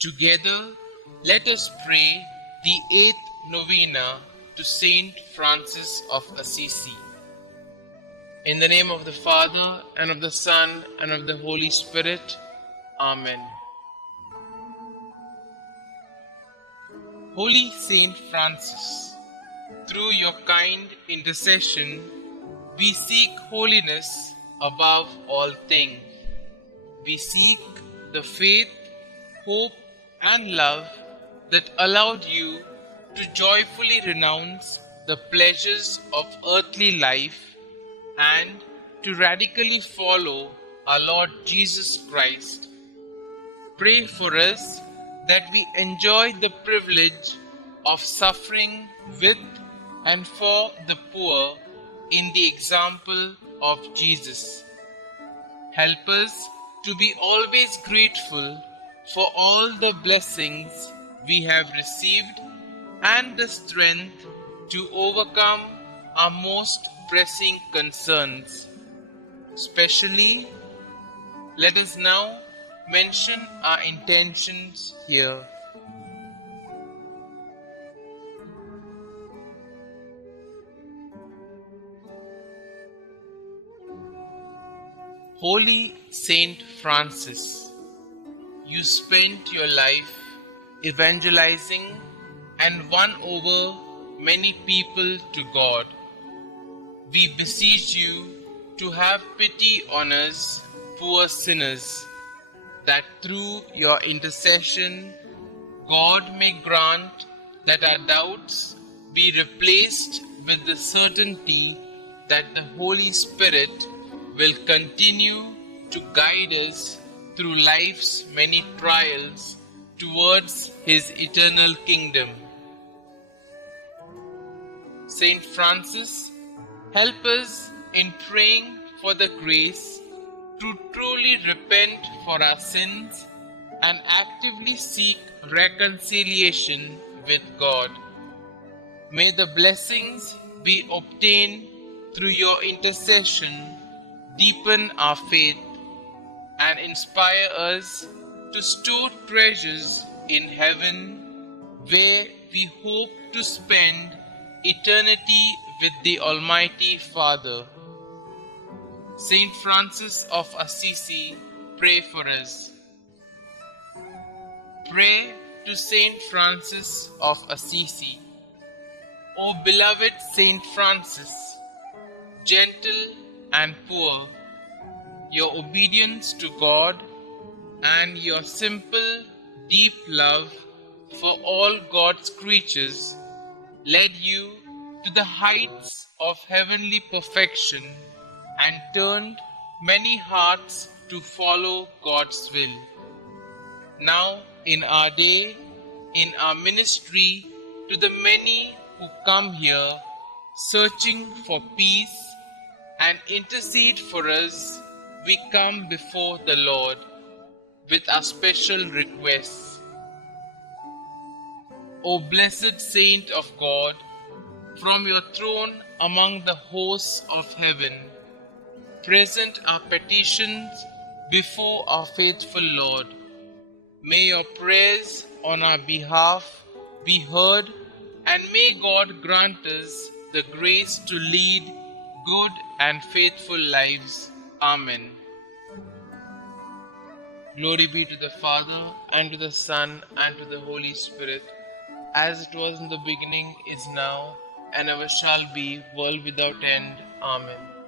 Together, let us pray the 8th Novena to St Francis of Assisi. In the name of the Father, and of the Son, and of the Holy Spirit. Amen. Holy Saint Francis, through your kind intercession, we seek holiness above all things. We seek the faith, hope, and love that allowed you to joyfully renounce the pleasures of earthly life and to radically follow our Lord Jesus Christ. Pray for us that we enjoy the privilege of suffering with and for the poor in the example of Jesus. Help us to be always grateful for all the blessings we have received and the strength to overcome our most pressing concerns. Especially, let us now mention our intentions here. Holy Saint Francis, you spent your life evangelizing and won over many people to God. We beseech you to have pity on us, poor sinners, that through your intercession, God may grant that our doubts be replaced with the certainty that the Holy Spirit will continue to guide us through life's many trials towards His eternal kingdom. Saint Francis, help us in praying for the grace to truly repent for our sins and actively seek reconciliation with God. May the blessings we obtain through your intercession deepen our faith and inspire us to store treasures in heaven, where we hope to spend eternity with the Almighty Father. St Francis of Assisi, pray for us. Pray to St Francis of Assisi. O beloved St Francis, gentle and poor, your obedience to God and your simple, deep love for all God's creatures led you to the heights of heavenly perfection and turned many hearts to follow God's will. Now, in our day, in our ministry, to the many who come here searching for peace and intercede for us, we come before the Lord with our special requests. O blessed Saint of God, from your throne among the hosts of heaven, present our petitions before our faithful Lord. May your prayers on our behalf be heard, and may God grant us the grace to lead good and faithful lives. Amen. Glory be to the Father, and to the Son, and to the Holy Spirit, as it was in the beginning, is now, and ever shall be, world without end. Amen.